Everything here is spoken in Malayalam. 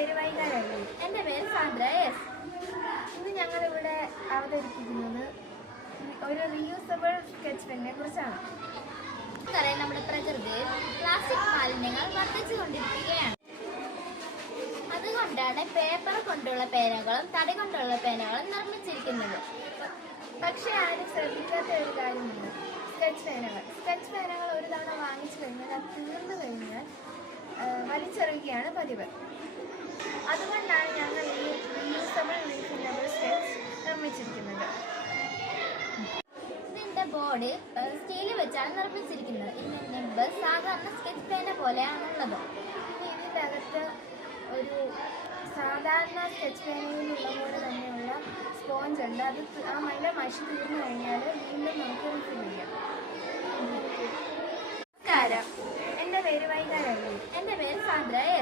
പേര് വൈകാരല്ലേ. എൻ്റെ പേര് സാന്ദ്ര എസ്. ഇന്ന് ഞങ്ങളിവിടെ അവതരിപ്പിക്കുന്നത് ഒരു റീയൂസബിൾ സ്കെച്ച് പെന്നിനെ കുറിച്ചാണ്. നമ്മുടെ പ്രകൃതിയിൽ പ്ലാസ്റ്റിക് മാലിന്യങ്ങൾ വർദ്ധിച്ചുകൊണ്ടിരിക്കുകയാണ്. അതുകൊണ്ടാണ് പേപ്പർ കൊണ്ടുള്ള പേനകളും തടി കൊണ്ടുള്ള പേനകളും നിർമ്മിച്ചിരിക്കുന്നത്. പക്ഷേ ആരും ശ്രദ്ധിക്കാത്ത ഒരു കാര്യമുണ്ട്, സ്കെച്ച് പേനകൾ ഒരു തവണ വാങ്ങിച്ചു കഴിഞ്ഞാൽ അത് തീർന്നു കഴിഞ്ഞാൽ വലിച്ചെറിയുകയാണ് പതിവ്. അതുകൊണ്ടാണ് ഞങ്ങൾ ഈ റീയൂസബിൾ റീഫില്ലബിൾ സ്കെച്ച് നിർമ്മിച്ചിരിക്കുന്നത്. ഇതിന്റെ ബോഡി സ്റ്റീൽ വെച്ചാണ് നിർമ്മിച്ചിരിക്കുന്നത്. ഇതിന്റെ നെബ് സാധാരണ സ്കെച്ച് പേന പോലെയാണുള്ളത്. ഇതിൻ്റെ അകത്ത് ഒരു സാധാരണ സ്കെച്ച് പേനയിലുള്ള പോലെ തന്നെയുള്ള സ്പോഞ്ച് ഉണ്ട്. അത് അതിൻ്റെ മഷി തീർന്നു കഴിഞ്ഞാൽ വീണ്ടും നമുക്ക് റിഫിൽ ചെയ്യാം. നമസ്കാരം, എൻ്റെ പേര് വൈകാരല്ലേ. എൻ്റെ പേര് സാന്ദ്ര എസ്.